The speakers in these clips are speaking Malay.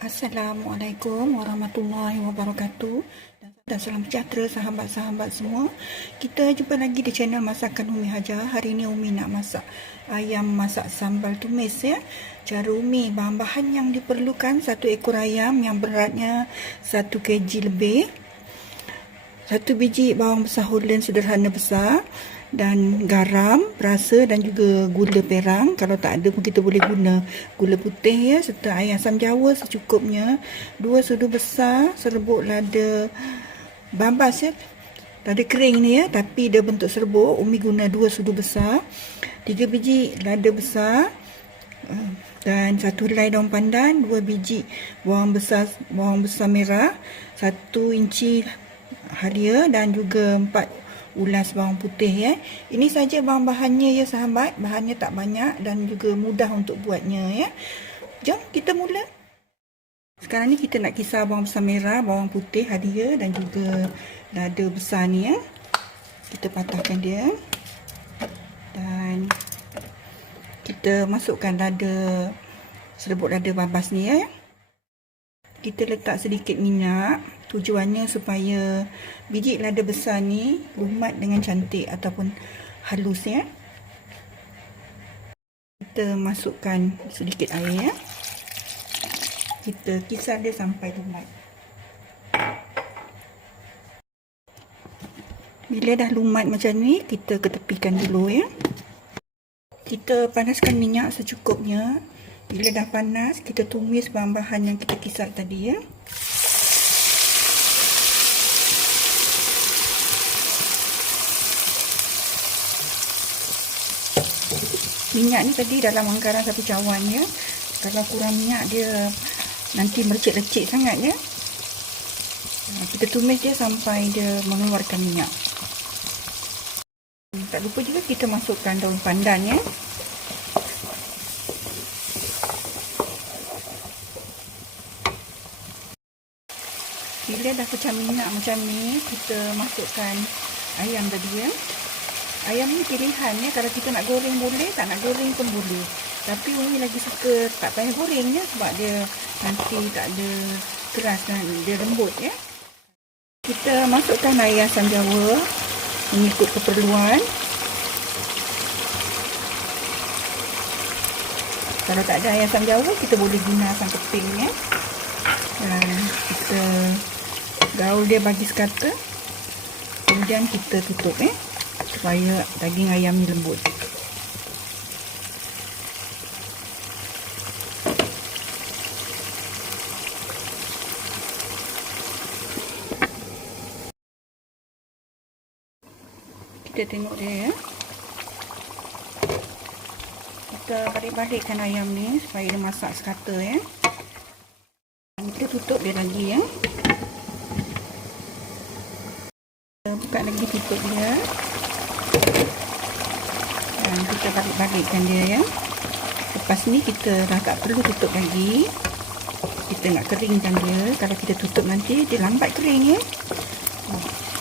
Assalamualaikum warahmatullahi wabarakatuh dan salam sejahtera sahabat-sahabat semua. Kita jumpa lagi di channel Masakan Umi Hajar. Hari ini Umi nak masak ayam masak sambal tumis ya. Cara Umi, bahan-bahan yang diperlukan: 1 ekor ayam yang beratnya 1 kg lebih, 1 biji bawang besar Holland sederhana besar, dan garam rasa dan juga gula perang. Kalau tak ada pun kita boleh guna gula putih ya, serta air asam jawa secukupnya, 2 sudu besar serbuk lada bambas ya, lada kering ni ya, tapi dia bentuk serbuk. Umi guna 2 sudu besar, 3 biji lada besar, dan 1 helai daun pandan, 2 biji bawang besar merah, 1 inci halia, dan juga 4 ulas bawang putih ya. Ini saja bahan-bahannya ya sahabat. Bahannya tak banyak dan juga mudah untuk buatnya ya. Jom kita mula. Sekarang ni kita nak kisar bawang besar merah, bawang putih halia dan juga lada besar ni ya. Kita patahkan dia. Dan kita masukkan serbuk lada bambas ni ya. Kita letak sedikit minyak, tujuannya supaya biji lada besar ni lumat dengan cantik ataupun halus ya. Kita masukkan sedikit air ya. Kita kisar dia sampai lumat. Bila dah lumat macam ni, kita ketepikan dulu ya. Kita panaskan minyak secukupnya. Bila dah panas, kita tumis bahan-bahan yang kita kisar tadi ya. Minyak ni tadi dalam anggaran 1 cawan ya. Kalau kurang minyak dia nanti merecik-recik sangat ya. Kita tumis dia sampai dia mengeluarkan minyak. Tak lupa juga kita masukkan daun pandan ya. Bila dah pecah minyak macam ni, kita masukkan ayam tadi ya. Ayam ni pilihan ya, kalau kita nak goreng boleh, tak nak goreng pun boleh. Tapi Umi lagi suka tak payah goreng ya, sebab dia nanti tak ada keras dan dia lembut ya. Kita masukkan air asam jawa mengikut keperluan. Kalau tak ada air asam jawa, kita boleh guna asam keping ya. Dan kita gaul dia bagi sekata. Kemudian kita tutup ya, supaya daging ayam ni lembut. Kita tengok dia ya. Kita balik-balikkan ayam ni supaya dia masak sekata ya. Kita tutup dia lagi ya. Kita buka lagi tutup dia. Dan kita balik-balikkan dia ya. Lepas ni kita dah tak perlu tutup lagi. Kita nak keringkan dia. Kalau kita tutup nanti dia lambat kering ya.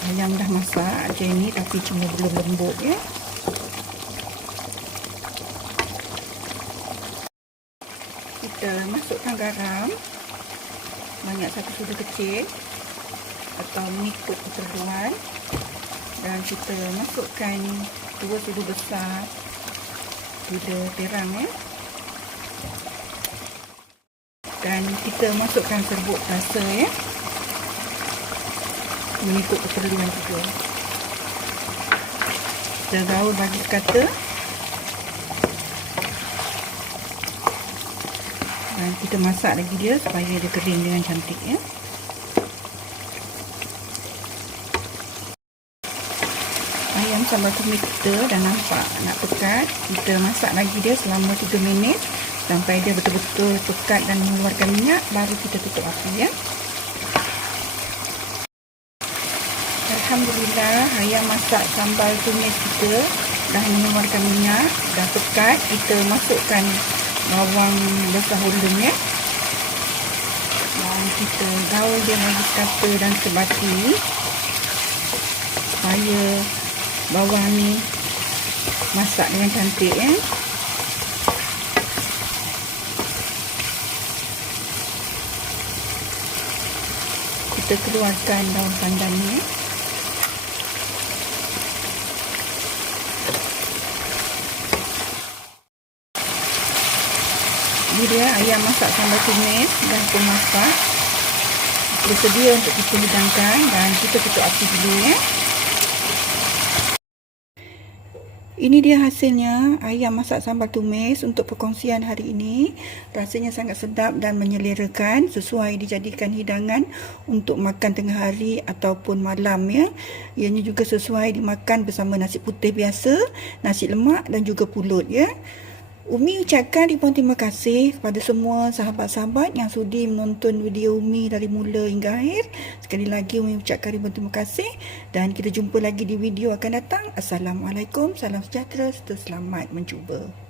Ayam dah masak je ni, tapi cuma belum lembut ya. Kita masukkan garam banyak 1 sudu kecil atau mengikut keperluan, dan kita masukkan 2 sudu besar gula perang ya. Dan kita masukkan serbuk rasa ya, mengikut keperluan juga. Kita gaul bagi sekata. Dan kita masak lagi dia supaya dia kering dengan cantik ya. Ayam sambal tumis kita dah nampak nak pekat. Kita masak lagi dia selama 3 minit sampai dia betul-betul pekat dan mengeluarkan minyak, baru kita tutup api ya. Alhamdulillah, ayam masak sambal tumis kita dah mengeluarkan minyak, dah pekat. Kita masukkan bawang besar Holland ya. Dan kita gaul dia bagi sekata dan sebati supaya bawang ni masak dengan cantik ya. kita keluarkan daun pandannya. Ini dia ayam masak sambal tumis dan pun masak. Bersedia untuk kita hidangkan dan kita tutup api dulu ya. Ini dia hasilnya ayam masak sambal tumis untuk perkongsian hari ini. Rasanya sangat sedap dan menyelerakan, sesuai dijadikan hidangan untuk makan tengah hari ataupun malam ya. Ianya juga sesuai dimakan bersama nasi putih biasa, nasi lemak dan juga pulut ya. Umi ucapkan ribuan terima kasih kepada semua sahabat-sahabat yang sudi menonton video Umi dari mula hingga akhir. Sekali lagi Umi ucapkan ribuan terima kasih dan kita jumpa lagi di video akan datang. Assalamualaikum, salam sejahtera, selamat mencuba.